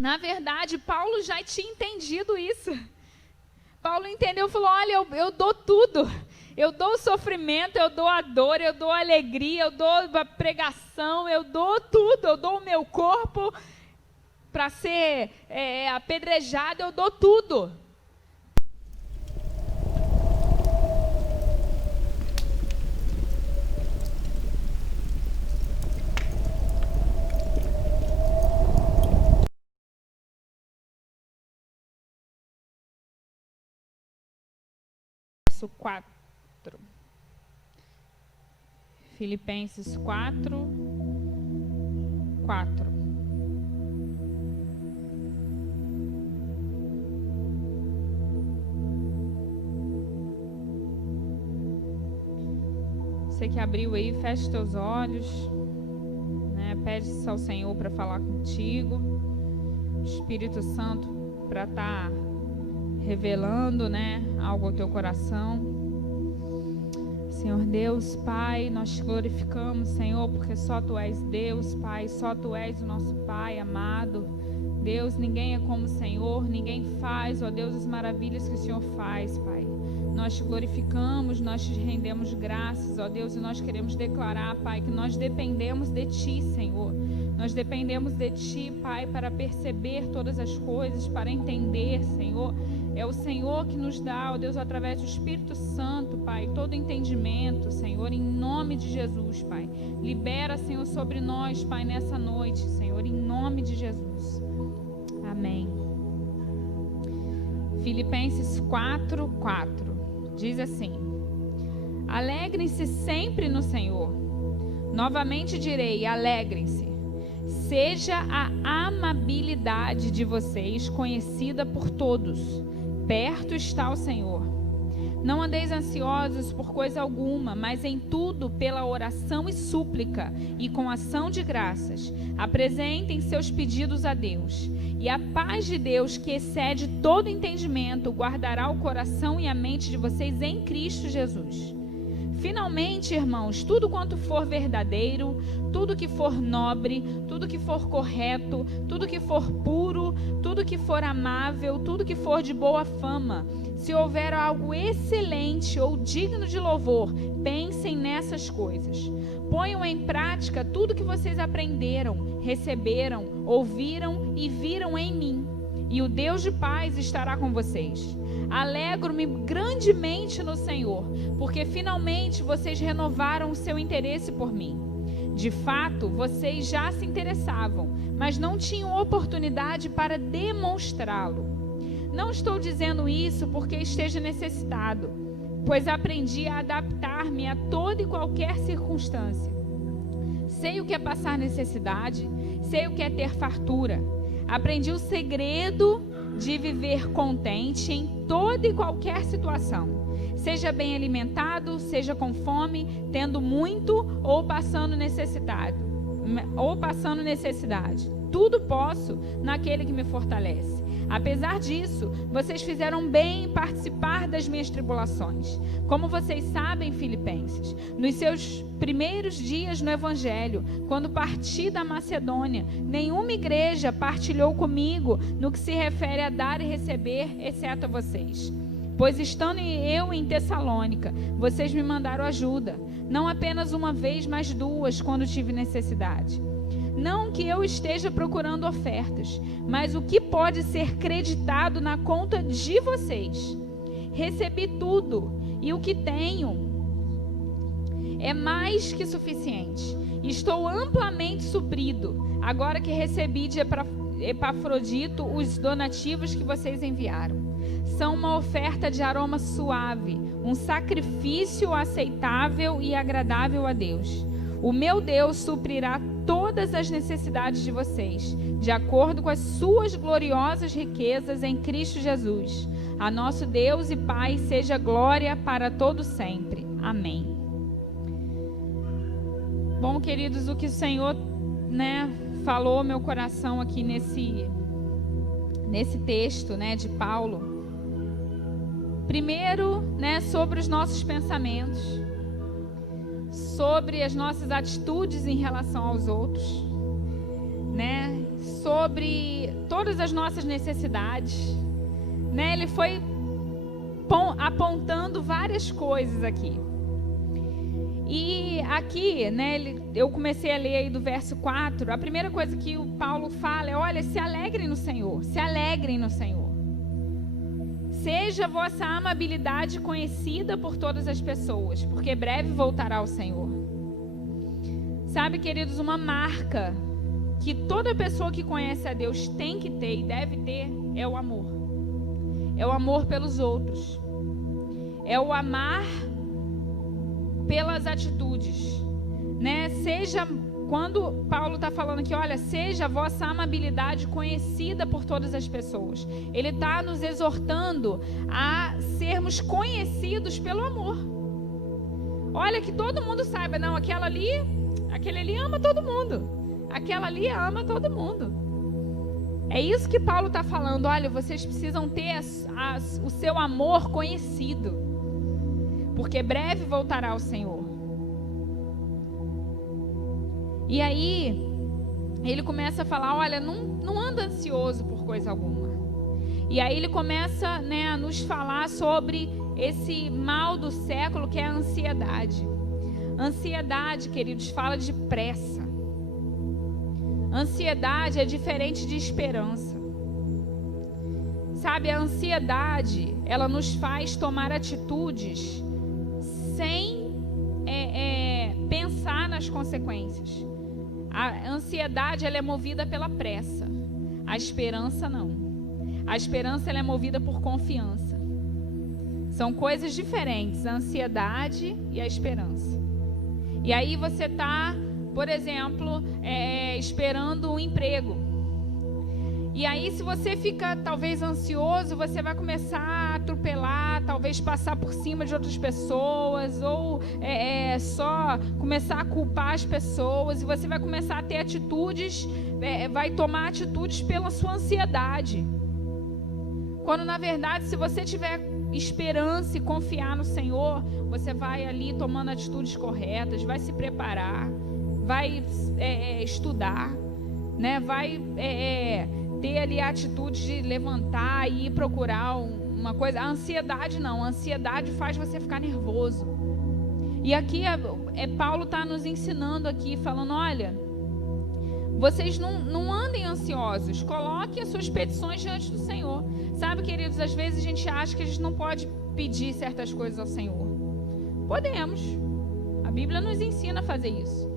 Na verdade, Paulo já tinha entendido isso. Paulo entendeu e falou: olha, eu dou tudo. Eu dou o sofrimento, eu dou a dor, eu dou a alegria, eu dou a pregação, eu dou tudo. Eu dou o meu corpo para ser apedrejado, eu dou tudo. Verso 4. Filipenses 4. Você que abriu aí, feche os teus olhos, né? Pede ao Senhor para falar contigo, o Espírito Santo para estar revelando, né, algo ao teu coração. Senhor Deus, Pai, nós te glorificamos, Senhor, porque só Tu és Deus, Pai, só Tu és o nosso Pai amado. Deus, ninguém é como o Senhor, ninguém faz, ó Deus, as maravilhas que o Senhor faz, Pai. Nós te glorificamos, nós te rendemos graças, ó Deus, e nós queremos declarar, Pai, que nós dependemos de Ti, Senhor. Nós dependemos de Ti, Pai, para perceber todas as coisas, para entender, Senhor. É o Senhor que nos dá, ó Deus, através do Espírito Santo, Pai, todo entendimento, Senhor, em nome de Jesus, Pai. Libera, Senhor, sobre nós, Pai, nessa noite, Senhor, em nome de Jesus. Amém. Filipenses 4:4 diz assim: alegrem-se sempre no Senhor. Novamente direi, alegrem-se. Seja a amabilidade de vocês conhecida por todos. Perto está o Senhor. Não andeis ansiosos por coisa alguma, mas em tudo, pela oração e súplica, e com ação de graças, apresentem seus pedidos a Deus. E a paz de Deus, que excede todo entendimento, guardará o coração e a mente de vocês em Cristo Jesus. Finalmente, irmãos, tudo quanto for verdadeiro, tudo que for nobre, tudo que for correto, tudo que for puro, tudo que for amável, tudo que for de boa fama, se houver algo excelente ou digno de louvor, pensem nessas coisas. Ponham em prática tudo que vocês aprenderam, receberam, ouviram e viram em mim. E o Deus de paz estará com vocês. Alegro-me grandemente no Senhor, porque finalmente vocês renovaram o seu interesse por mim. De fato, vocês já se interessavam, mas não tinham oportunidade para demonstrá-lo. Não estou dizendo isso porque esteja necessitado, pois aprendi a adaptar-me a toda e qualquer circunstância. Sei o que é passar necessidade, sei o que é ter fartura. Aprendi o segredo de viver contente em toda e qualquer situação. Seja bem alimentado, seja com fome, tendo muito ou passando necessidade. Tudo posso naquele que me fortalece. Apesar disso, vocês fizeram bem em participar das minhas tribulações. Como vocês sabem, filipenses, nos seus primeiros dias no Evangelho, quando parti da Macedônia, nenhuma igreja partilhou comigo no que se refere a dar e receber, exceto a vocês. Pois estando eu em Tessalônica, vocês me mandaram ajuda, não apenas uma vez, mas duas, quando tive necessidade. Não que eu esteja procurando ofertas, mas o que pode ser creditado na conta de vocês. Recebi tudo, e o que tenho é mais que suficiente. Estou amplamente suprido, agora que recebi de Epafrodito os donativos que vocês enviaram. São uma oferta de aroma suave, um sacrifício aceitável e agradável a Deus. O meu Deus suprirá todas as necessidades de vocês, de acordo com as suas gloriosas riquezas em Cristo Jesus. A nosso Deus e Pai seja glória para todo sempre. Amém. Bom, queridos, o que o Senhor, falou ao meu coração aqui nesse texto, de Paulo. Primeiro, sobre os nossos pensamentos, sobre as nossas atitudes em relação aos outros, sobre todas as nossas necessidades, né? Ele foi apontando várias coisas aqui. E aqui, né, eu comecei a ler aí do verso 4, a primeira coisa que o Paulo fala é, olha, se alegrem no Senhor, se alegrem no Senhor. Seja a vossa amabilidade conhecida por todas as pessoas, porque breve voltará o Senhor. Sabe, queridos, uma marca que toda pessoa que conhece a Deus tem que ter e deve ter é o amor. É o amor pelos outros. É o amar pelas atitudes, né? Seja, quando Paulo está falando aqui, olha, seja a vossa amabilidade conhecida por todas as pessoas. Ele está nos exortando a sermos conhecidos pelo amor. Olha, que todo mundo saiba, não, aquele ali ama todo mundo. Aquela ali ama todo mundo. É isso que Paulo está falando. Olha, vocês precisam ter o seu amor conhecido, porque breve voltará o Senhor. E aí, ele começa a falar, olha, não anda ansioso por coisa alguma. E aí ele começa, né, a nos falar sobre esse mal do século, que é a ansiedade. Ansiedade, queridos, fala de pressa. Ansiedade é diferente de esperança. Sabe, a ansiedade, ela nos faz tomar atitudes sem pensar nas consequências. A ansiedade, ela é movida pela pressa. A esperança não. A esperança, ela é movida por confiança. São coisas diferentes, a ansiedade e a esperança. E aí você está, por exemplo, esperando um emprego. E aí, se você fica talvez ansioso, você vai começar a atropelar, talvez passar por cima de outras pessoas, ou só começar a culpar as pessoas, e você vai começar a ter atitudes, vai tomar atitudes pela sua ansiedade. Quando, na verdade, se você tiver esperança e confiar no Senhor, você vai ali tomando atitudes corretas, vai se preparar, vai estudar, né? Vai ter ali a atitude de levantar e ir procurar uma coisa. A ansiedade não, a ansiedade faz você ficar nervoso. E aqui Paulo está nos ensinando aqui, falando, olha, vocês não andem ansiosos, coloquem as suas petições diante do Senhor. Sabe, queridos, às vezes a gente acha que a gente não pode pedir certas coisas ao Senhor. Podemos. A Bíblia nos ensina a fazer isso.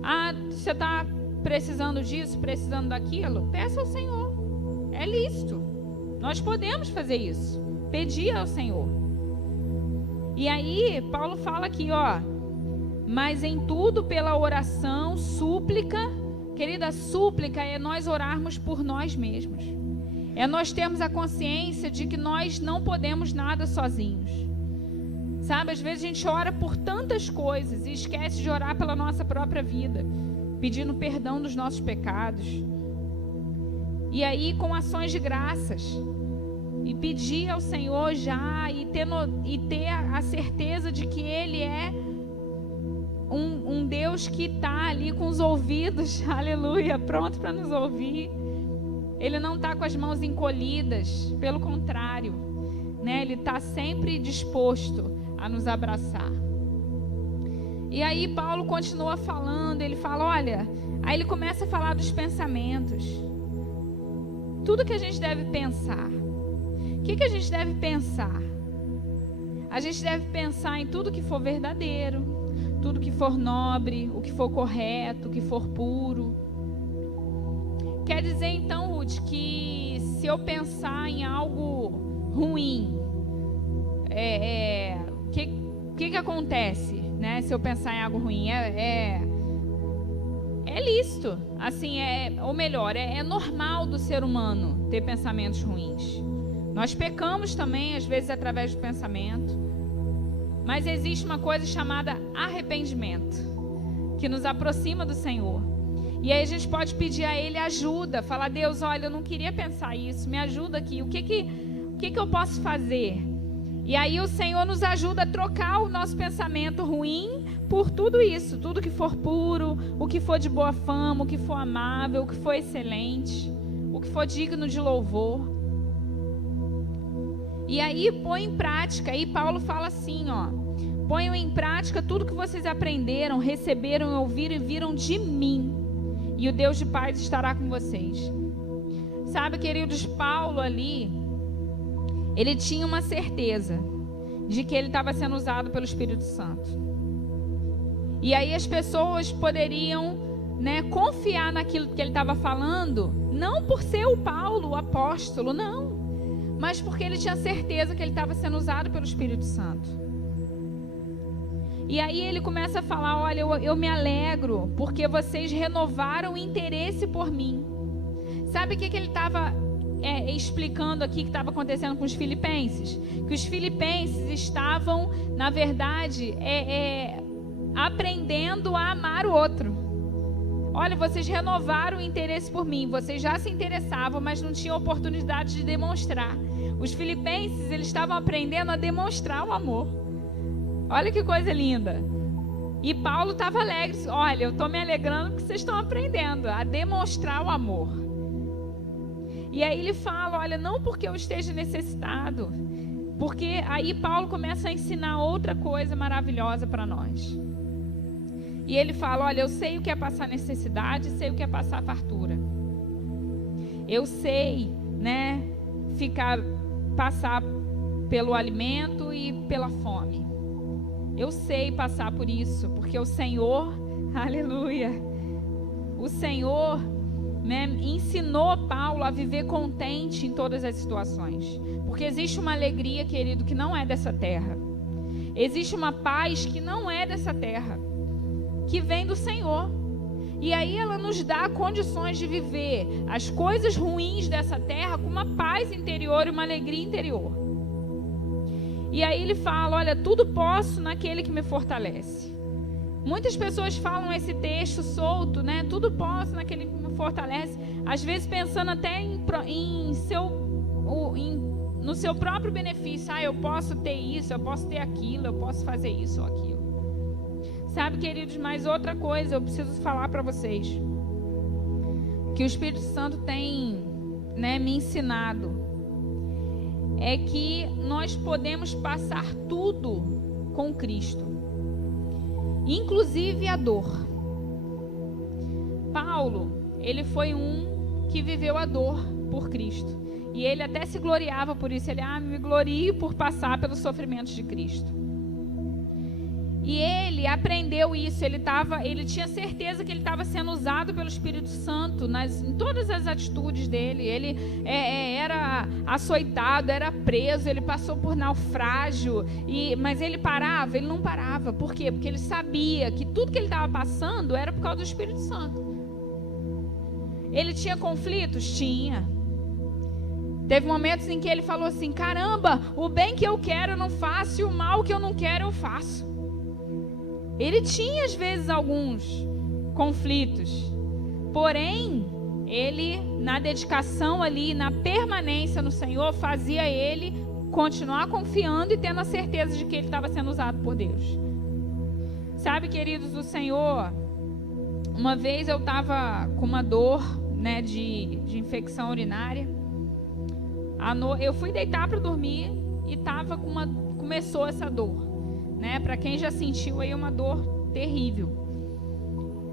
Ah, você está precisando disso, precisando daquilo? Peça ao Senhor. É lícito. Nós podemos fazer isso. Pedir ao Senhor. E aí, Paulo fala aqui, ó. Mas em tudo pela oração, súplica. Querida, súplica é nós orarmos por nós mesmos. É nós termos a consciência de que nós não podemos nada sozinhos. Sabe, às vezes a gente ora por tantas coisas e esquece de orar pela nossa própria vida, pedindo perdão dos nossos pecados. E aí, com ações de graças, e pedir ao Senhor já, e ter a certeza de que Ele é um Deus que está ali com os ouvidos, aleluia, pronto para nos ouvir. Ele não está com as mãos encolhidas, pelo contrário, né? Ele está sempre disposto a nos abraçar. E aí Paulo continua falando, ele fala, olha, aí ele começa a falar dos pensamentos. Tudo que a gente deve pensar. O que a gente deve pensar? A gente deve pensar em tudo que for verdadeiro, tudo que for nobre, o que for correto, o que for puro. Quer dizer então, Ruth, que se eu pensar em algo ruim, o que acontece, né? Se eu pensar em algo ruim, é lícito, assim, ou melhor, é normal do ser humano ter pensamentos ruins. Nós pecamos também, às vezes, através do pensamento, mas existe uma coisa chamada arrependimento, que nos aproxima do Senhor. E aí a gente pode pedir a Ele ajuda, falar, Deus, olha, eu não queria pensar isso, me ajuda aqui, o que eu posso fazer? E aí o Senhor nos ajuda a trocar o nosso pensamento ruim por tudo isso, tudo que for puro, o que for de boa fama, o que for amável, o que for excelente, o que for digno de louvor. E aí põe em prática, aí Paulo fala assim, ó: ponham em prática tudo que vocês aprenderam, receberam, ouviram e viram de mim, e o Deus de paz estará com vocês. Sabe, queridos, Paulo ali, ele tinha uma certeza de que ele estava sendo usado pelo Espírito Santo. E aí as pessoas poderiam, né, confiar naquilo que ele estava falando, não por ser o Paulo, o apóstolo, não, mas porque ele tinha certeza que ele estava sendo usado pelo Espírito Santo. E aí ele começa a falar: olha, eu me alegro porque vocês renovaram o interesse por mim. Sabe o que ele estava explicando aqui que estava acontecendo com os filipenses? Que os filipenses estavam, na verdade, aprendendo a amar o outro. Olha, vocês renovaram o interesse por mim. Vocês já se interessavam, mas não tinham oportunidade de demonstrar. Os filipenses, eles estavam aprendendo a demonstrar o amor. Olha que coisa linda. E Paulo estava alegre. Olha, eu estou me alegrando porque vocês estão aprendendo a demonstrar o amor. E aí ele fala: olha, não porque eu esteja necessitado, porque aí Paulo começa a ensinar outra coisa maravilhosa para nós. E ele fala: olha, eu sei o que é passar necessidade, sei o que é passar fartura. Eu sei, né, passar pelo alimento e pela fome. Eu sei passar por isso, porque o Senhor, aleluia, o Senhor, né, ensinou Paulo a viver contente em todas as situações. Porque existe uma alegria, querido, que não é dessa terra. Existe uma paz que não é dessa terra, que vem do Senhor. E aí ela nos dá condições de viver as coisas ruins dessa terra com uma paz interior e uma alegria interior. E aí ele fala: olha, tudo posso naquele que me fortalece. Muitas pessoas falam esse texto solto, né? Tudo posso naquele que me fortalece. Às vezes pensando até no seu próprio benefício. Eu posso ter isso, eu posso ter aquilo, eu posso fazer isso ou aquilo. Sabe, queridos, mas outra coisa eu preciso falar para vocês. Que o Espírito Santo tem, né, me ensinado. É que nós podemos passar tudo com Cristo, inclusive a dor. Paulo, ele foi um que viveu a dor por Cristo. E ele até se gloriava por isso. Ele: me glorie por passar pelos sofrimentos de Cristo. E ele aprendeu isso. Ele tinha certeza que ele estava sendo usado pelo Espírito Santo em todas as atitudes dele. Ele era açoitado, era preso, ele passou por naufrágio. Mas ele parava? Ele não parava. Por quê? Porque ele sabia que tudo que ele estava passando era por causa do Espírito Santo. Ele tinha conflitos? Tinha. Teve momentos em que ele falou assim: caramba, o bem que eu quero eu não faço, e o mal que eu não quero eu faço. Ele tinha às vezes alguns conflitos, porém ele, na dedicação ali, na permanência no Senhor, fazia ele continuar confiando e tendo a certeza de que ele estava sendo usado por Deus. Sabe, queridos, o Senhor, uma vez eu estava com uma dor, né, de infecção urinária. Eu fui deitar para dormir e começou essa dor, né? Para quem já sentiu aí, uma dor terrível.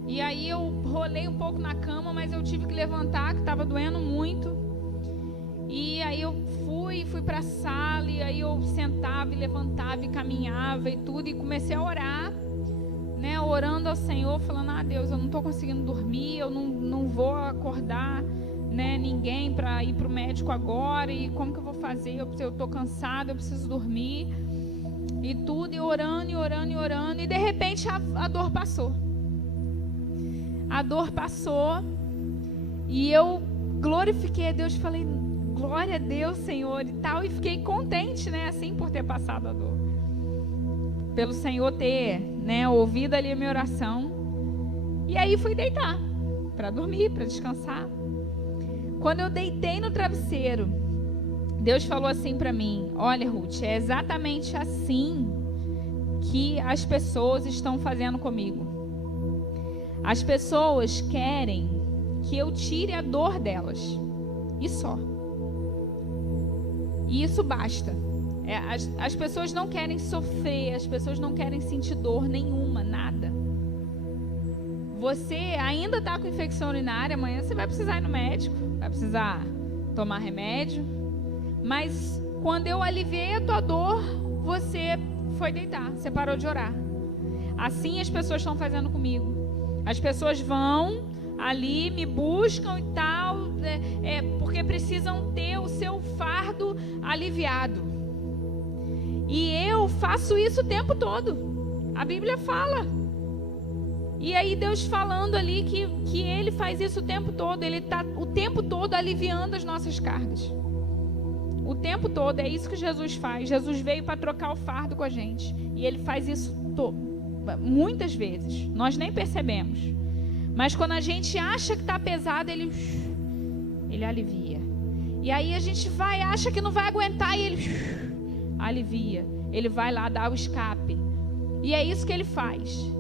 E aí eu rolei um pouco na cama, mas eu tive que levantar, que estava doendo muito. E aí eu fui para a sala, e aí eu sentava e levantava e caminhava e tudo, e comecei a orar, né? Orando ao Senhor, falando: Deus, eu não estou conseguindo dormir, eu não vou acordar, né, ninguém para ir para o médico agora, e como que eu vou fazer? Eu estou cansada, eu preciso dormir. E tudo, e orando, e orando, e orando. E de repente a dor passou. A dor passou. E eu glorifiquei a Deus. Falei: glória a Deus, Senhor, e tal. E fiquei contente, né, assim, por ter passado a dor. Pelo Senhor ter, né, ouvido ali a minha oração. E aí fui deitar. Para dormir, para descansar. Quando eu deitei no travesseiro, Deus falou assim para mim: olha, Ruth, é exatamente assim que as pessoas estão fazendo comigo. As pessoas querem que eu tire a dor delas, e só. E isso basta. As pessoas não querem sofrer, as pessoas não querem sentir dor nenhuma, nada. Você ainda está com infecção urinária, amanhã você vai precisar ir no médico, vai precisar tomar remédio. Mas quando eu aliviei a tua dor, você foi deitar, você parou de orar. Assim as pessoas estão fazendo comigo. As pessoas vão ali, me buscam e tal, porque precisam ter o seu fardo aliviado. E eu faço isso o tempo todo. A Bíblia fala. E aí Deus falando ali que Ele faz isso o tempo todo. Ele está o tempo todo aliviando as nossas cargas. O tempo todo, é isso que Jesus faz. Jesus veio para trocar o fardo com a gente. E Ele faz isso muitas vezes. Nós nem percebemos. Mas quando a gente acha que está pesado, Ele alivia. E aí a gente acha que não vai aguentar e Ele alivia. Ele vai lá dar o escape. E é isso que Ele faz.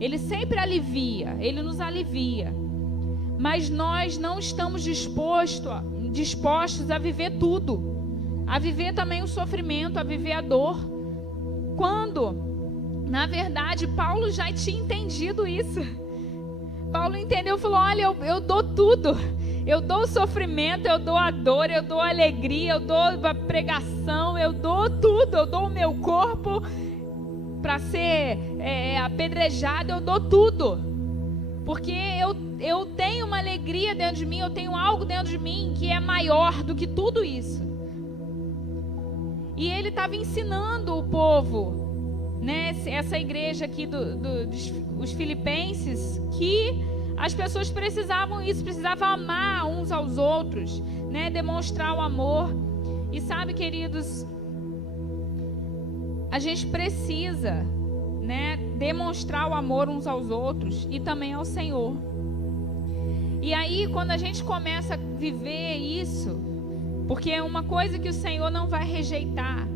Ele sempre alivia. Ele nos alivia. Mas nós não estamos dispostos a viver tudo. A viver também o sofrimento, a viver a dor. Quando, na verdade, Paulo já tinha entendido isso. Paulo entendeu e falou: olha, eu dou tudo. Eu dou o sofrimento, eu dou a dor, eu dou a alegria, eu dou a pregação, eu dou tudo. Eu dou o meu corpo para ser apedrejado, eu dou tudo. Porque eu tenho uma alegria dentro de mim, eu tenho algo dentro de mim que é maior do que tudo isso. E ele estava ensinando o povo, né, essa igreja aqui dos filipenses, que as pessoas precisavam amar uns aos outros, né, demonstrar o amor. E sabe, queridos, a gente precisa, né, demonstrar o amor uns aos outros e também ao Senhor. E aí, quando a gente começa a viver isso, porque é uma coisa que o Senhor não vai rejeitar,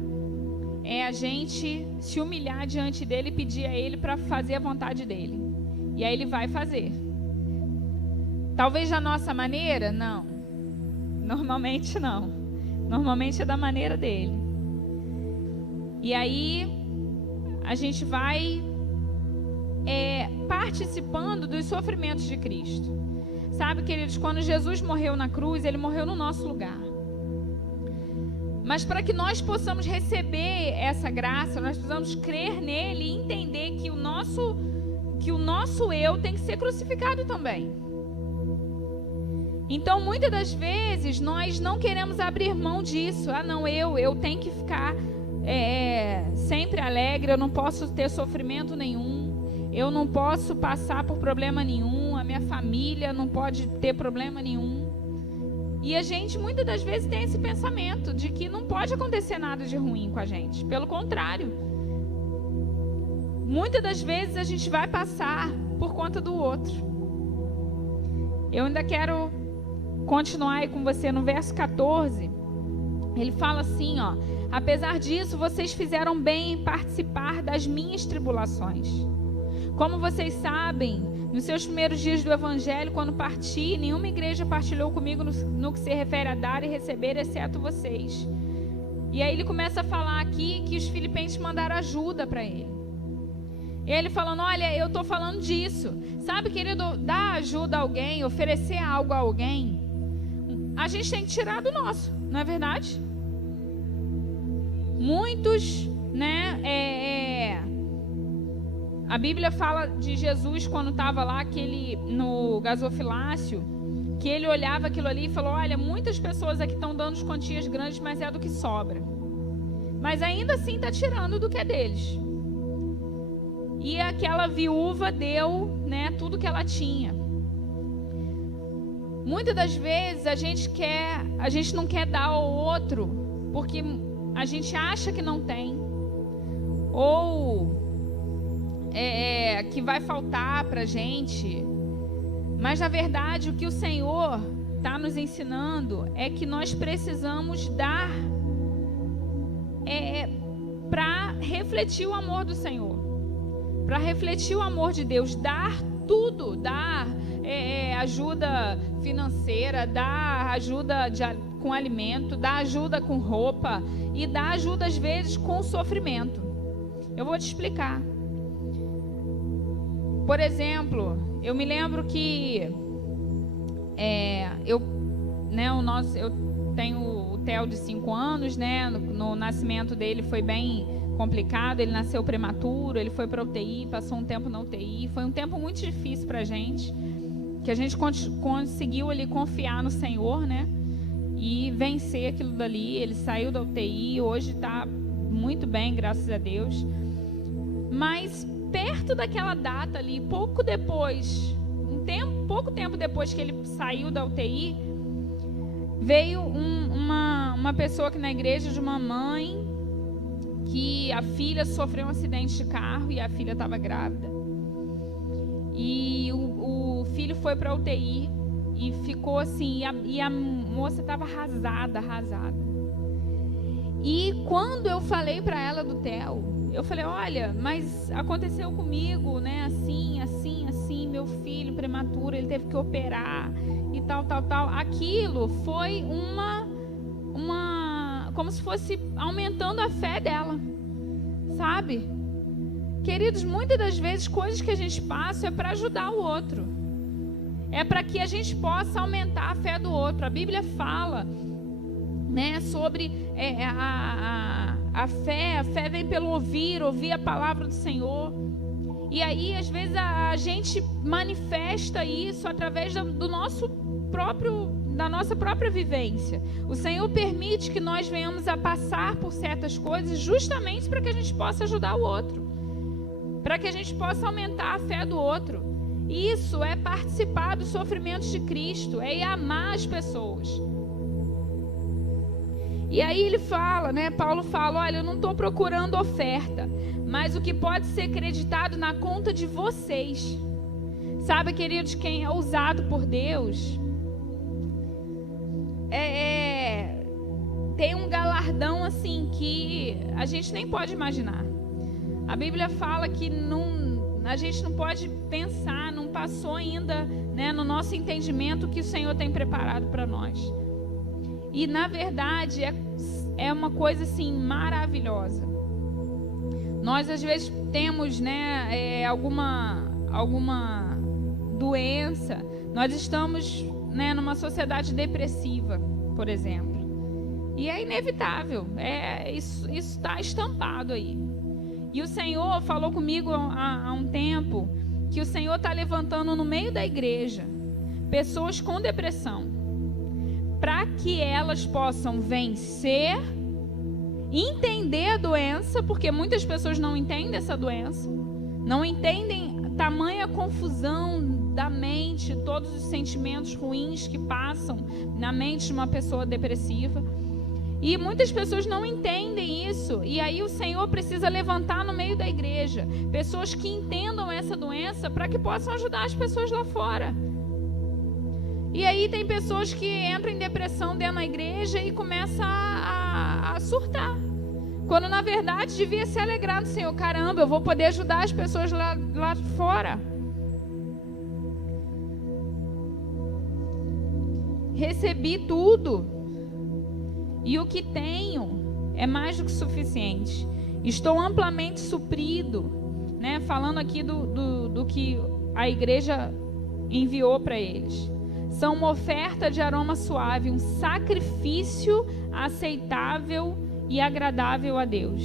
é a gente se humilhar diante dele e pedir a ele para fazer a vontade dele. E aí ele vai fazer. Talvez da nossa maneira? Não. Normalmente não. Normalmente é da maneira dele. E aí a gente vai participando dos sofrimentos de Cristo. Sabe, queridos, quando Jesus morreu na cruz, ele morreu no nosso lugar. Mas para que nós possamos receber essa graça, nós precisamos crer nele e entender que o nosso eu tem que ser crucificado também. Então, muitas das vezes, nós não queremos abrir mão disso. Não, eu tenho que ficar sempre alegre, eu não posso ter sofrimento nenhum, eu não posso passar por problema nenhum, a minha família não pode ter problema nenhum. E a gente, muitas das vezes, tem esse pensamento de que não pode acontecer nada de ruim com a gente. Pelo contrário. Muitas das vezes a gente vai passar por conta do outro. Eu ainda quero continuar aí com você no verso 14. Ele fala assim, ó: apesar disso, vocês fizeram bem em participar das minhas tribulações. Como vocês sabem, nos seus primeiros dias do Evangelho, quando parti, nenhuma igreja partilhou comigo no que se refere a dar e receber, exceto vocês. E aí ele começa a falar aqui que os filipenses mandaram ajuda para ele. Ele falando: olha, eu estou falando disso. Sabe, querido, dar ajuda a alguém, oferecer algo a alguém, a gente tem que tirar do nosso, não é verdade? Muitos, né, a Bíblia fala de Jesus quando estava lá no gasofilácio, que ele olhava aquilo ali e falou: olha, muitas pessoas aqui estão dando quantias grandes, mas é do que sobra. Mas ainda assim está tirando do que é deles. E aquela viúva deu, né, tudo que ela tinha. Muitas das vezes a gente não quer dar ao outro porque a gente acha que não tem, ou que vai faltar para a gente. Mas na verdade o que o Senhor está nos ensinando é que nós precisamos dar para refletir o amor do Senhor, para refletir o amor de Deus, dar tudo, dar ajuda financeira, dar ajuda com alimento, dar ajuda com roupa e dar ajuda às vezes com sofrimento. Eu vou te explicar. Por exemplo, eu me lembro que eu tenho o Theo de 5 anos, né? No nascimento dele foi bem complicado, ele nasceu prematuro, ele foi para UTI, passou um tempo na UTI, foi um tempo muito difícil para a gente, que a gente conseguiu ali confiar no Senhor, né? E vencer aquilo dali. Ele saiu da UTI, hoje está muito bem, graças a Deus. Mas perto daquela data ali, pouco tempo depois que ele saiu da UTI, veio uma pessoa aqui na igreja, de uma mãe, que a filha sofreu um acidente de carro e a filha estava grávida. E o filho foi para a UTI e ficou assim, e a moça estava arrasada. E quando eu falei para ela do Theo, eu falei, olha, mas aconteceu comigo, né, assim, meu filho prematuro, ele teve que operar e tal. Aquilo foi como se fosse aumentando a fé dela, sabe? Queridos, muitas das vezes coisas que a gente passa é para ajudar o outro, é para que a gente possa aumentar a fé do outro. A Bíblia fala, né, sobre a fé vem pelo ouvir a palavra do Senhor. E aí, às vezes, a gente manifesta isso através da nossa própria vivência. O Senhor permite que nós venhamos a passar por certas coisas justamente para que a gente possa ajudar o outro, para que a gente possa aumentar a fé do outro. Isso é participar dos sofrimentos de Cristo, é amar as pessoas. E aí ele fala, né? Paulo fala, olha, eu não estou procurando oferta, mas o que pode ser acreditado na conta de vocês. Sabe, queridos, quem é usado por Deus tem um galardão assim que a gente nem pode imaginar. A Bíblia fala que a gente não pode pensar, não passou ainda, né, no nosso entendimento o que o Senhor tem preparado para nós. E na verdade é uma coisa assim maravilhosa. Nós às vezes temos, né, alguma doença. Nós estamos, né, numa sociedade depressiva, por exemplo. E é inevitável. Isso está estampado aí. E o Senhor falou comigo há um tempo que o Senhor está levantando no meio da igreja pessoas com depressão, para que elas possam vencer, entender a doença, porque muitas pessoas não entendem essa doença, não entendem tamanha confusão da mente, todos os sentimentos ruins que passam na mente de uma pessoa depressiva. E muitas pessoas não entendem isso. E aí o Senhor precisa levantar no meio da igreja pessoas que entendam essa doença para que possam ajudar as pessoas lá fora. E aí tem pessoas que entram em depressão dentro da igreja e começam a surtar. Quando na verdade devia se alegrar no Senhor. Caramba, eu vou poder ajudar as pessoas lá fora. Recebi tudo. E o que tenho é mais do que suficiente. Estou amplamente suprido, né? Falando aqui do que a igreja enviou para eles. São uma oferta de aroma suave, um sacrifício aceitável e agradável a Deus.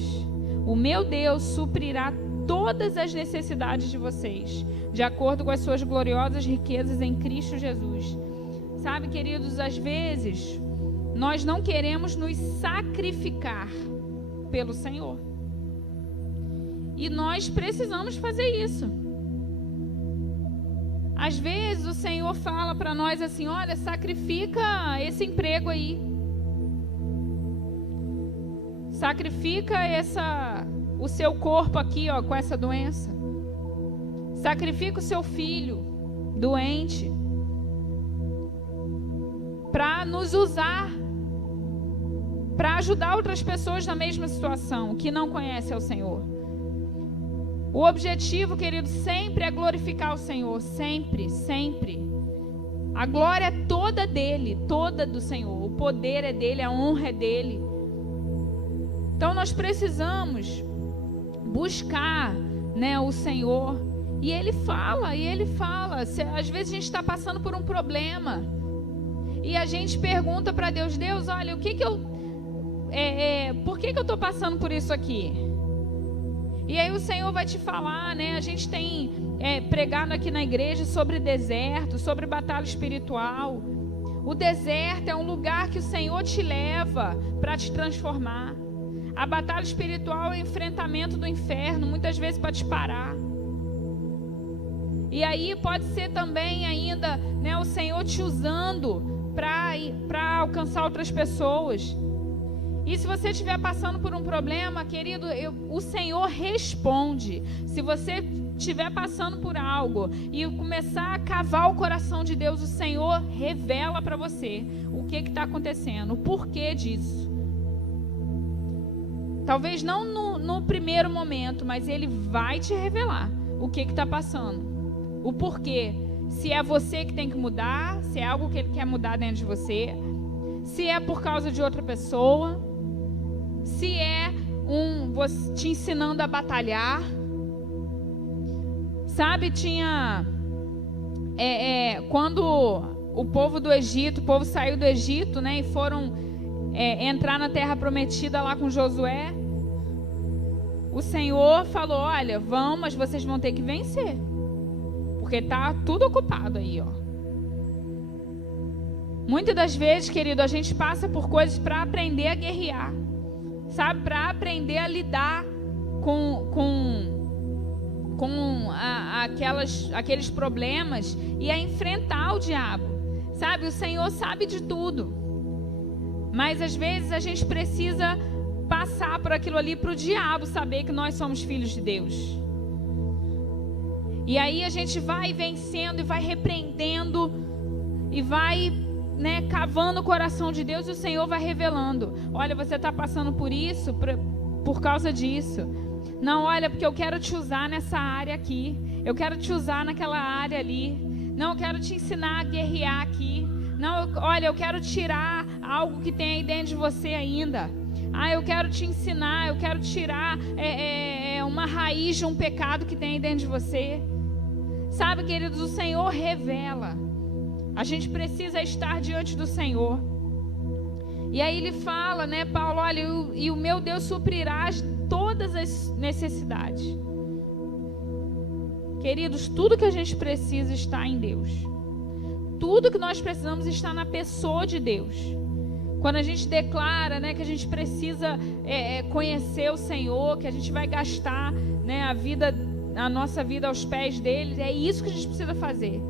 O meu Deus suprirá todas as necessidades de vocês, de acordo com as suas gloriosas riquezas em Cristo Jesus. Sabe, queridos, às vezes nós não queremos nos sacrificar pelo Senhor. E nós precisamos fazer isso. Às vezes o Senhor fala para nós assim, olha, sacrifica esse emprego aí. Sacrifica o seu corpo aqui, ó, com essa doença. Sacrifica o seu filho doente. para nos usar, para ajudar outras pessoas na mesma situação, que não conhecem ao Senhor. O objetivo, querido, sempre é glorificar o Senhor, sempre, sempre. A glória é toda dele, toda do Senhor. O poder é dele, a honra é dele. Então nós precisamos buscar, né, o Senhor. E ele fala. Às vezes a gente está passando por um problema e a gente pergunta para Deus: Deus, olha, por que eu estou passando por isso aqui? E aí o Senhor vai te falar, né? A gente tem pregado aqui na igreja sobre deserto, sobre batalha espiritual. O deserto é um lugar que o Senhor te leva para te transformar. A batalha espiritual é o enfrentamento do inferno, muitas vezes para te parar. E aí pode ser também ainda, né, o Senhor te usando para alcançar outras pessoas. E se você estiver passando por um problema, querido, o Senhor responde. Se você estiver passando por algo e começar a cavar o coração de Deus, o Senhor revela para você o que está acontecendo, o porquê disso. Talvez não no primeiro momento, mas Ele vai te revelar o que está passando, o porquê. Se é você que tem que mudar, se é algo que Ele quer mudar dentro de você, se é por causa de outra pessoa, se é te ensinando a batalhar. Sabe, quando o povo do Egito, o povo saiu do Egito, né, e foram entrar na terra prometida lá com Josué, o Senhor falou: olha, vão, mas vocês vão ter que vencer, porque tá tudo ocupado aí, ó. Muitas das vezes, querido, a gente passa por coisas para aprender a guerrear, sabe, para aprender a lidar com aqueles problemas e a enfrentar o diabo. Sabe, o Senhor sabe de tudo, mas às vezes a gente precisa passar por aquilo ali para o diabo saber que nós somos filhos de Deus. E aí a gente vai vencendo e vai repreendendo e vai, né, cavando o coração de Deus, e o Senhor vai revelando: olha, você está passando por isso por causa disso. Não, olha, porque eu quero te usar nessa área aqui, eu quero te usar naquela área ali. Não, eu quero te ensinar a guerrear aqui. Não, olha, eu quero tirar algo que tem aí dentro de você ainda. Eu quero te ensinar, eu quero tirar uma raiz de um pecado que tem aí dentro de você. Sabe, queridos, o Senhor revela. A gente precisa estar diante do Senhor. E aí ele fala, né, Paulo, olha, e o meu Deus suprirá todas as necessidades. Queridos, tudo que a gente precisa está em Deus. Tudo que nós precisamos está na pessoa de Deus. Quando a gente declara, né, que a gente precisa conhecer o Senhor, que a gente vai gastar, né, a nossa vida aos pés dele, é isso que a gente precisa fazer.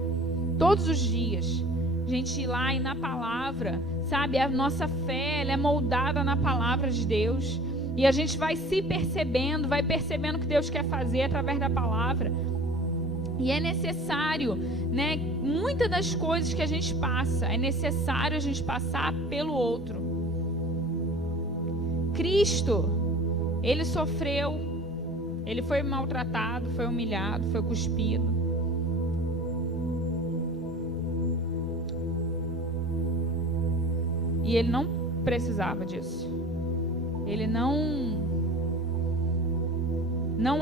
Todos os dias, a gente ir lá e na palavra, sabe? A nossa fé, ela é moldada na palavra de Deus. E a gente vai se percebendo, vai percebendo o que Deus quer fazer através da palavra. E é necessário, né? Muitas das coisas que a gente passa, é necessário a gente passar pelo outro. Cristo, Ele sofreu, Ele foi maltratado, foi humilhado, foi cuspido. E Ele não precisava disso. Ele não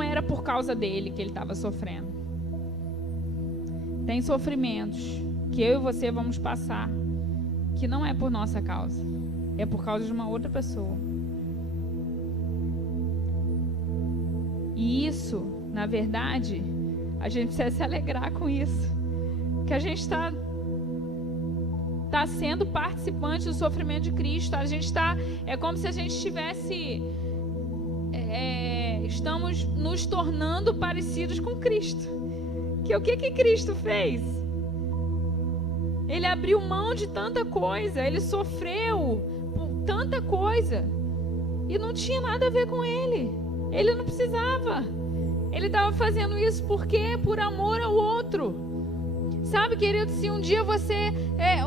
era por causa dele que Ele estava sofrendo. Tem sofrimentos que eu e você vamos passar, que não é por nossa causa, é por causa de uma outra pessoa. E isso, na verdade, a gente precisa se alegrar com isso, que a gente está sendo participante do sofrimento de Cristo. A gente é como se a gente estivesse, estamos nos tornando parecidos com Cristo. Que o que Cristo fez? Ele abriu mão de tanta coisa, Ele sofreu por tanta coisa, e não tinha nada a ver com Ele. Ele não precisava. Ele estava fazendo isso porque por amor ao outro. Sabe, querido, se um dia você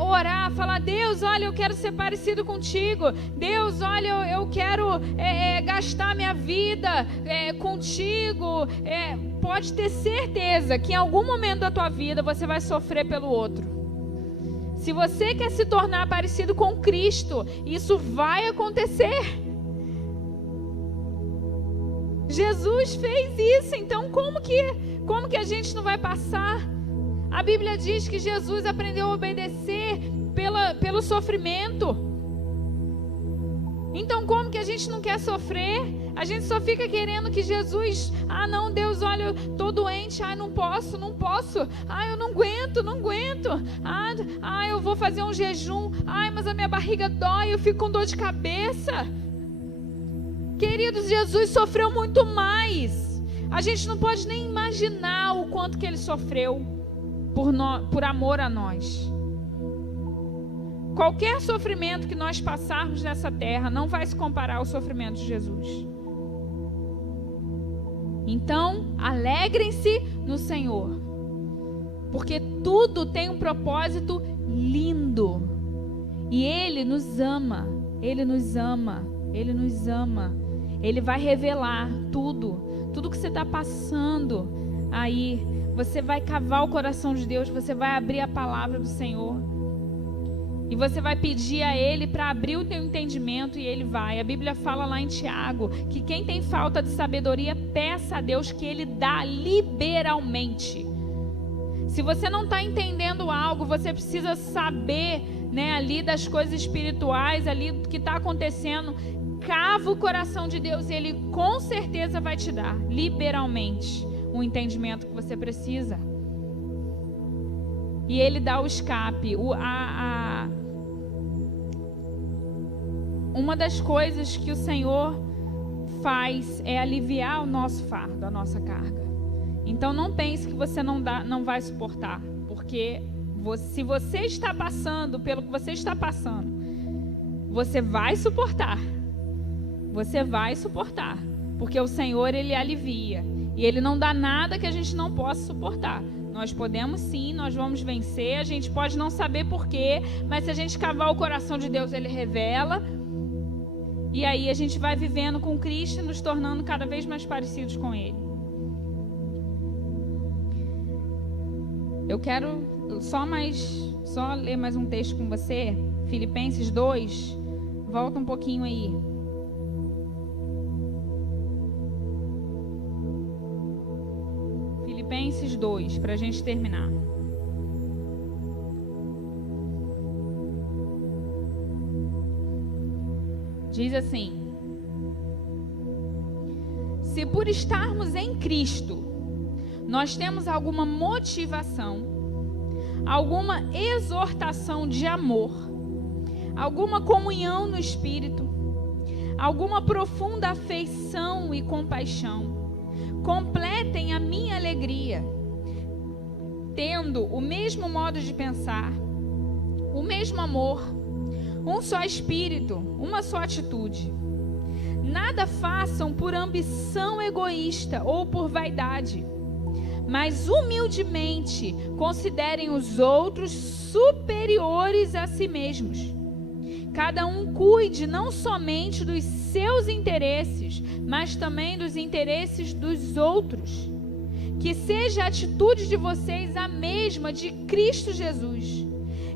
orar, falar: Deus, olha, eu quero ser parecido contigo. Deus, olha, eu quero gastar minha vida contigo. Pode ter certeza que em algum momento da tua vida você vai sofrer pelo outro. Se você quer se tornar parecido com Cristo, isso vai acontecer. Jesus fez isso, então como que a gente não vai passar? A Bíblia diz que Jesus aprendeu a obedecer pelo sofrimento. Então como que a gente não quer sofrer? A gente só fica querendo que Jesus, não, Deus, olha, eu tô doente, não posso, eu não aguento, eu vou fazer um jejum, mas a minha barriga dói, eu fico com dor de cabeça. Queridos, Jesus sofreu muito mais. A gente não pode nem imaginar o quanto que ele sofreu por amor a nós. Qualquer sofrimento que nós passarmos nessa terra não vai se comparar ao sofrimento de Jesus. Então, alegrem-se no Senhor, porque tudo tem um propósito lindo. E Ele nos ama, Ele nos ama, Ele nos ama. Ele vai revelar tudo que você está passando aí. Você vai cavar o coração de Deus, você vai abrir a palavra do Senhor. E você vai pedir a Ele para abrir o teu entendimento, e Ele vai. A Bíblia fala lá em Tiago que quem tem falta de sabedoria, peça a Deus que Ele dá liberalmente. Se você não está entendendo algo, você precisa saber, ali das coisas espirituais, ali do que está acontecendo. Cava o coração de Deus e Ele com certeza vai te dar liberalmente o entendimento que você precisa. E Ele dá o escape. Uma das coisas que o Senhor faz é aliviar o nosso fardo, a nossa carga. Então não pense que você não vai suportar, porque se você está passando pelo que você está passando, você vai suportar. Você vai suportar, porque o Senhor, Ele alivia. E Ele não dá nada que a gente não possa suportar. Nós podemos sim, nós vamos vencer. A gente pode não saber porquê, mas se a gente cavar o coração de Deus, Ele revela. E aí a gente vai vivendo com Cristo e nos tornando cada vez mais parecidos com Ele. Eu quero só ler mais um texto com você. Filipenses 2. Volta um pouquinho aí. Filipenses 2, para a gente terminar. Diz assim: se por estarmos em Cristo, nós temos alguma motivação, alguma exortação de amor, alguma comunhão no Espírito, alguma profunda afeição e compaixão, completem a minha alegria, tendo o mesmo modo de pensar, o mesmo amor, um só espírito, uma só atitude. Nada façam por ambição egoísta ou por vaidade, mas humildemente considerem os outros superiores a si mesmos. Cada um cuide não somente dos seus interesses, mas também dos interesses dos outros. Que seja a atitude de vocês a mesma de Cristo Jesus,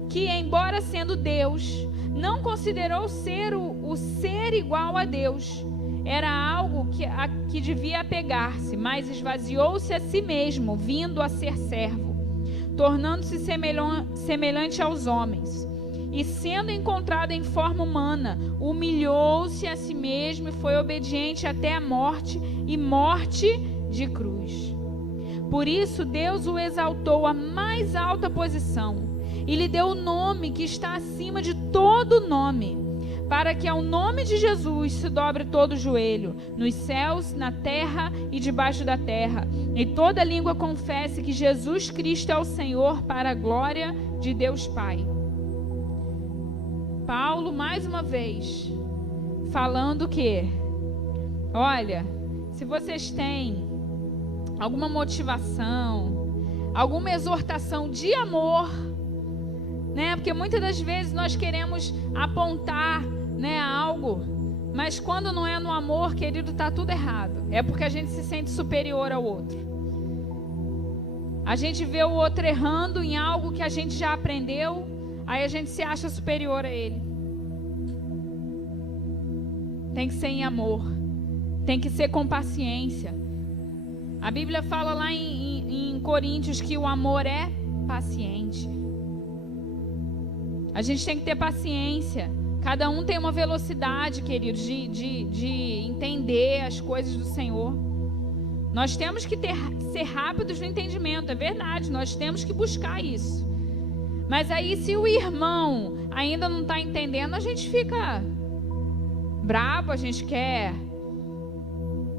que, embora sendo Deus, não considerou ser o ser igual a Deus. Era algo que devia apegar-se, mas esvaziou-se a si mesmo, vindo a ser servo, tornando-se semelhante aos homens. E sendo encontrado em forma humana, humilhou-se a si mesmo e foi obediente até a morte, e morte de cruz. Por isso Deus o exaltou à mais alta posição e lhe deu o nome que está acima de todo nome, para que ao nome de Jesus se dobre todo o joelho, nos céus, na terra e debaixo da terra, e toda língua confesse que Jesus Cristo é o Senhor, para a glória de Deus Pai. Paulo, mais uma vez, falando que, olha, se vocês têm alguma motivação, alguma exortação de amor, né? Porque muitas das vezes nós queremos apontar, né, algo, mas quando não é no amor, querido, está tudo errado. É porque a gente se sente superior ao outro. A gente vê o outro errando em algo que a gente já aprendeu, aí a gente se acha superior a ele. Tem que ser em amor, tem que ser com paciência. A Bíblia fala lá em Coríntios que o amor é paciente. A gente tem que ter paciência. Cada um tem uma velocidade, queridos, de entender as coisas do Senhor. Nós temos que ser rápidos no entendimento, é verdade, nós temos que buscar isso. Mas aí, se o irmão ainda não está entendendo, a gente fica brabo, a gente quer,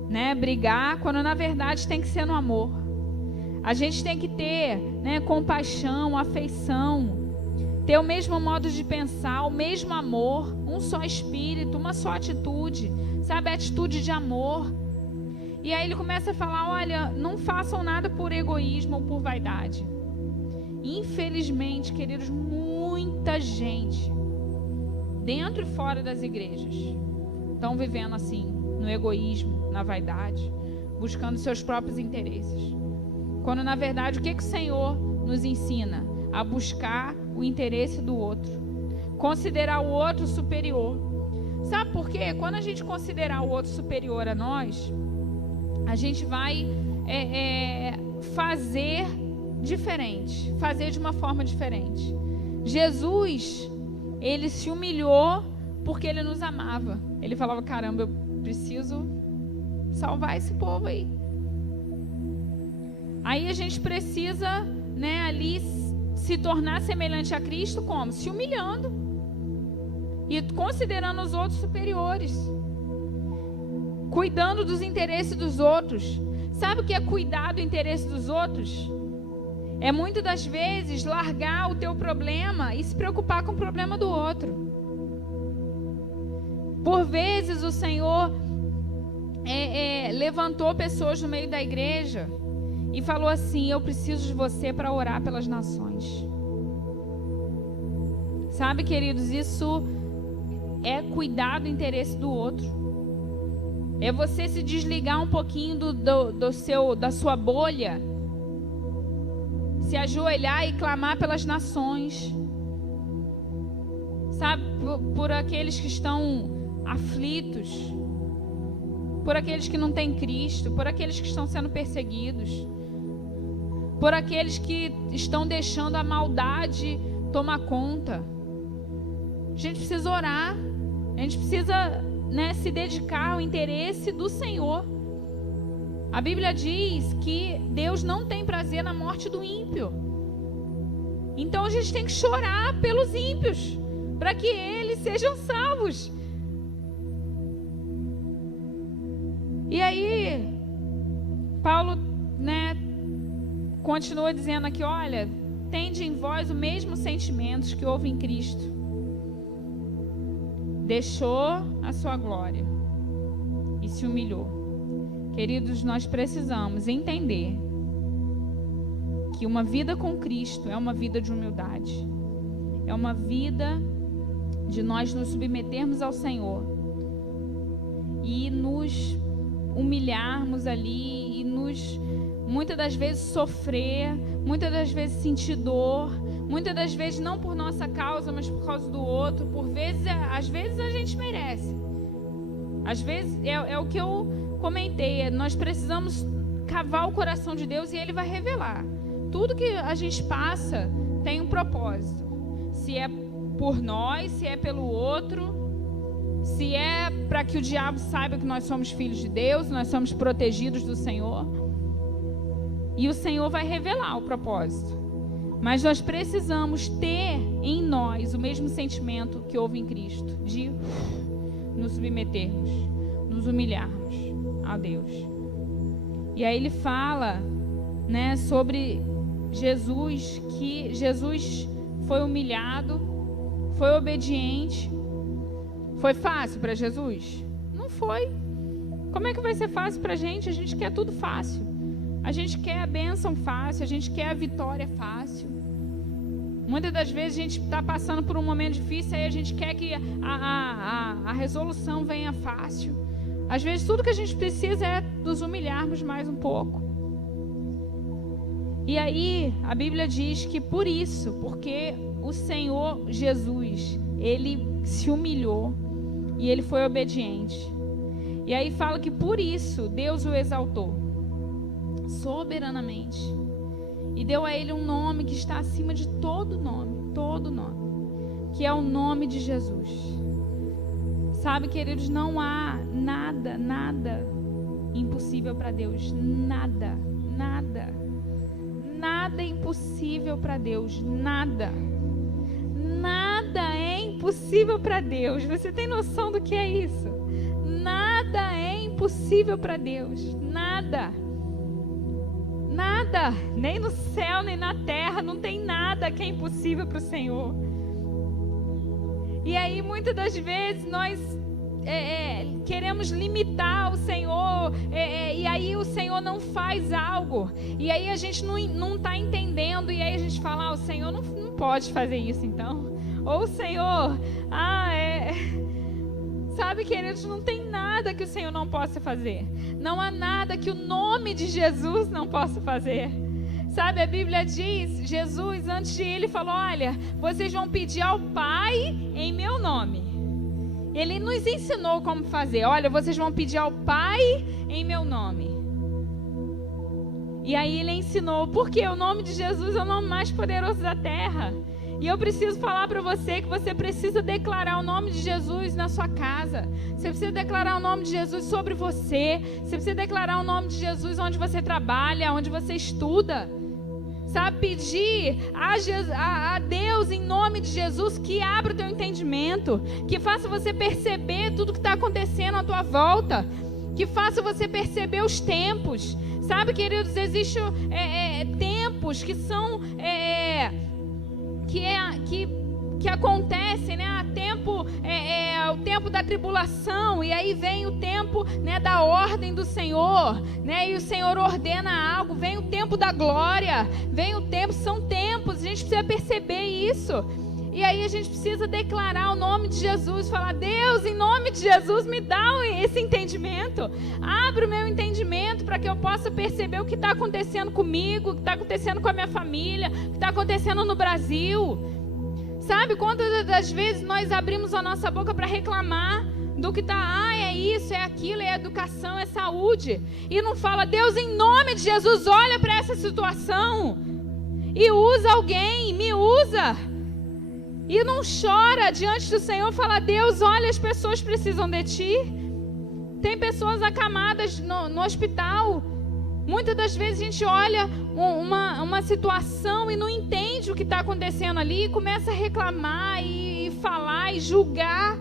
né, brigar, quando na verdade tem que ser no amor. A gente tem que ter, né, compaixão, afeição, ter o mesmo modo de pensar, o mesmo amor, um só espírito, uma só atitude, sabe, a atitude de amor. E aí ele começa a falar, olha, não façam nada por egoísmo ou por vaidade. Infelizmente, queridos, muita gente, dentro e fora das igrejas, estão vivendo assim, no egoísmo, na vaidade, buscando seus próprios interesses. Quando na verdade, o que o Senhor nos ensina? A buscar o interesse do outro, considerar o outro superior. Sabe por quê? Quando a gente considerar o outro superior a nós, a gente vai fazer diferente, fazer de uma forma diferente. Jesus, ele se humilhou porque ele nos amava. Ele falava, caramba, eu preciso salvar esse povo aí. Aí a gente precisa, né, ali se tornar semelhante a Cristo como? Se humilhando e considerando os outros superiores, cuidando dos interesses dos outros. Sabe o que é cuidar do interesse dos outros? É muitas das vezes largar o teu problema e se preocupar com o problema do outro. Por vezes o Senhor levantou pessoas no meio da igreja e falou assim, eu preciso de você para orar pelas nações. Sabe, queridos, isso é cuidar do interesse do outro. É você se desligar um pouquinho da sua bolha, se ajoelhar e clamar pelas nações. Sabe, por aqueles que estão aflitos, por aqueles que não têm Cristo, por aqueles que estão sendo perseguidos, por aqueles que estão deixando a maldade tomar conta. A gente precisa orar, a gente precisa, né, se dedicar ao interesse do Senhor. A Bíblia diz que Deus não tem prazer na morte do ímpio. Então a gente tem que chorar pelos ímpios, para que eles sejam salvos. E aí, Paulo, né, continua dizendo aqui, olha, tende em vós o mesmo sentimento que houve em Cristo. Deixou a sua glória e se humilhou. Queridos, nós precisamos entender que uma vida com Cristo é uma vida de humildade. É uma vida de nós nos submetermos ao Senhor e nos humilharmos ali e muitas das vezes sofrer, muitas das vezes sentir dor, muitas das vezes não por nossa causa, mas por causa do outro. Às vezes a gente merece. Às vezes é o que eu comentei, nós precisamos cavar o coração de Deus e Ele vai revelar. Tudo que a gente passa tem um propósito. Se é por nós, se é pelo outro, se é para que o diabo saiba que nós somos filhos de Deus, nós somos protegidos do Senhor. E o Senhor vai revelar o propósito. Mas nós precisamos ter em nós o mesmo sentimento que houve em Cristo, de nos submetermos, nos humilharmos a Deus. E aí ele fala, né, sobre Jesus, que Jesus foi humilhado, foi obediente. Foi fácil para Jesus? Não foi. Como é que vai ser fácil para a gente? A gente quer tudo fácil. A gente quer a bênção fácil, a gente quer a vitória fácil. Muitas das vezes a gente está passando por um momento difícil, aí a gente quer que a resolução venha fácil. Às vezes tudo que a gente precisa é nos humilharmos mais um pouco. E aí a Bíblia diz que por isso, porque o Senhor Jesus, Ele se humilhou e Ele foi obediente. E aí fala que por isso Deus o exaltou soberanamente. E deu a Ele um nome que está acima de todo nome, que é o nome de Jesus. Sabe, queridos, não há nada impossível para Deus. Nada é impossível para Deus. Nada é impossível para Deus. Você tem noção do que é isso? Nada é impossível para Deus. Nada, nem no céu, nem na terra, não tem nada que é impossível para o Senhor. E aí, muitas das vezes, nós queremos limitar o Senhor, e aí o Senhor não faz algo, e aí a gente não está entendendo, e aí a gente fala, o Senhor não pode fazer isso então, ou o Senhor, sabe, queridos, não tem nada que o Senhor não possa fazer, não há nada que o nome de Jesus não possa fazer. Sabe, a Bíblia diz, Jesus, antes de ele, falou, olha, vocês vão pedir ao Pai em meu nome. Ele nos ensinou como fazer. Olha, vocês vão pedir ao Pai em meu nome. E aí ele ensinou, porque o nome de Jesus é o nome mais poderoso da terra. E eu preciso falar para você que você precisa declarar o nome de Jesus na sua casa. Você precisa declarar o nome de Jesus sobre você. Você precisa declarar o nome de Jesus onde você trabalha, onde você estuda. Sabe, pedir a Deus em nome de Jesus que abra o teu entendimento, que faça você perceber tudo que está acontecendo à tua volta, que faça você perceber os tempos. Sabe, queridos, existem tempos que são que acontecem, né? O tempo da tribulação, e aí vem o tempo, né, da ordem do Senhor, né? E o Senhor ordena algo, vem o tempo da glória, vem o tempo, são tempos, a gente precisa perceber isso. E aí a gente precisa declarar o nome de Jesus, falar, Deus, em nome de Jesus, me dá esse entendimento, abre o meu entendimento para que eu possa perceber o que está acontecendo comigo, o que está acontecendo com a minha família, o que está acontecendo no Brasil. Sabe, quantas das vezes nós abrimos a nossa boca para reclamar do que está, é isso, é aquilo, é educação, é saúde, e não fala, Deus, em nome de Jesus, olha para essa situação e usa alguém, me usa. E não chora diante do Senhor, fala, Deus, olha, as pessoas precisam de Ti. Tem pessoas acamadas no hospital. Muitas das vezes a gente olha uma situação e não entende o que está acontecendo ali, e começa a reclamar e falar e julgar,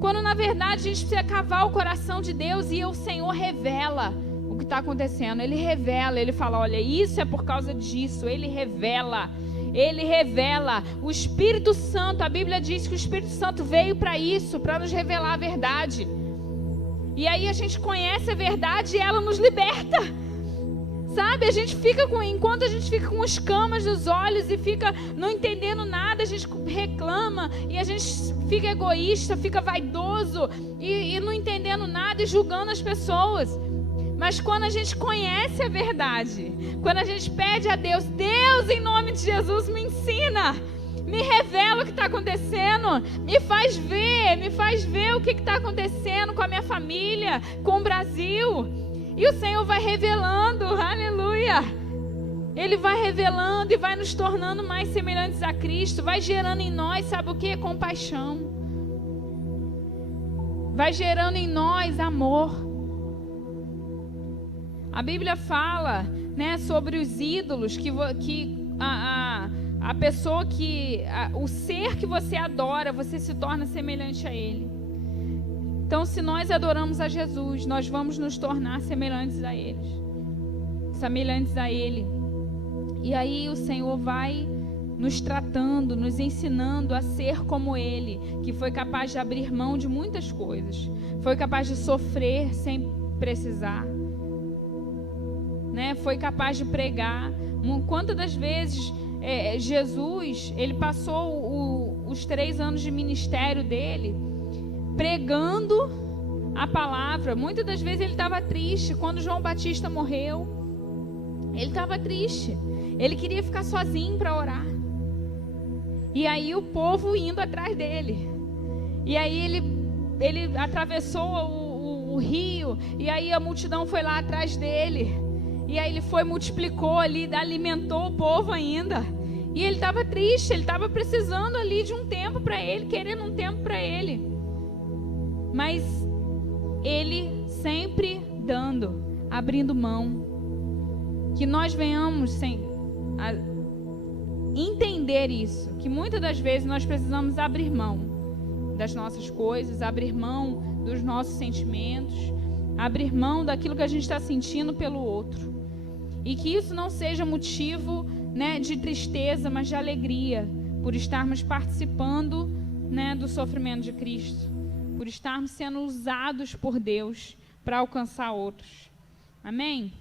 quando na verdade a gente precisa cavar o coração de Deus, e o Senhor revela o que está acontecendo. Ele revela, Ele fala, olha, isso é por causa disso. Ele revela. O Espírito Santo, a Bíblia diz que o Espírito Santo veio para isso, para nos revelar a verdade. E aí a gente conhece a verdade e ela nos liberta. Sabe, enquanto a gente fica com escamas nos olhos e fica não entendendo nada, a gente reclama e a gente fica egoísta, fica vaidoso e não entendendo nada e julgando as pessoas. Mas quando a gente conhece a verdade, quando a gente pede a Deus, Deus, em nome de Jesus, me ensina, me revela o que está acontecendo, me faz ver o que está acontecendo com a minha família, com o Brasil. E o Senhor vai revelando, aleluia. Ele vai revelando e vai nos tornando mais semelhantes a Cristo, vai gerando em nós, sabe o que? Compaixão. Vai gerando em nós amor. A Bíblia fala, né, sobre os ídolos, que a pessoa o ser que você adora, você se torna semelhante a ele. Então, se nós adoramos a Jesus, nós vamos nos tornar semelhantes a ele. E aí o Senhor vai nos tratando, nos ensinando a ser como Ele, que foi capaz de abrir mão de muitas coisas, foi capaz de sofrer sem precisar. né, foi capaz de pregar. Quantas das vezes Jesus, ele passou os 3 anos de ministério dele pregando a palavra. Muitas das vezes ele estava triste. Quando João Batista morreu, ele estava triste. Ele queria ficar sozinho para orar. E aí o povo indo atrás dele. E aí ele atravessou o rio. E aí a multidão foi lá atrás dele. E aí ele multiplicou ali, alimentou o povo ainda. E ele estava triste, ele estava precisando ali de um tempo para ele, querendo um tempo para ele. Mas ele sempre dando, abrindo mão. Que nós venhamos entender isso, que muitas das vezes nós precisamos abrir mão das nossas coisas, abrir mão dos nossos sentimentos, abrir mão daquilo que a gente está sentindo pelo outro. E que isso não seja motivo, né, de tristeza, mas de alegria, por estarmos participando, né, do sofrimento de Cristo, por estarmos sendo usados por Deus para alcançar outros. Amém?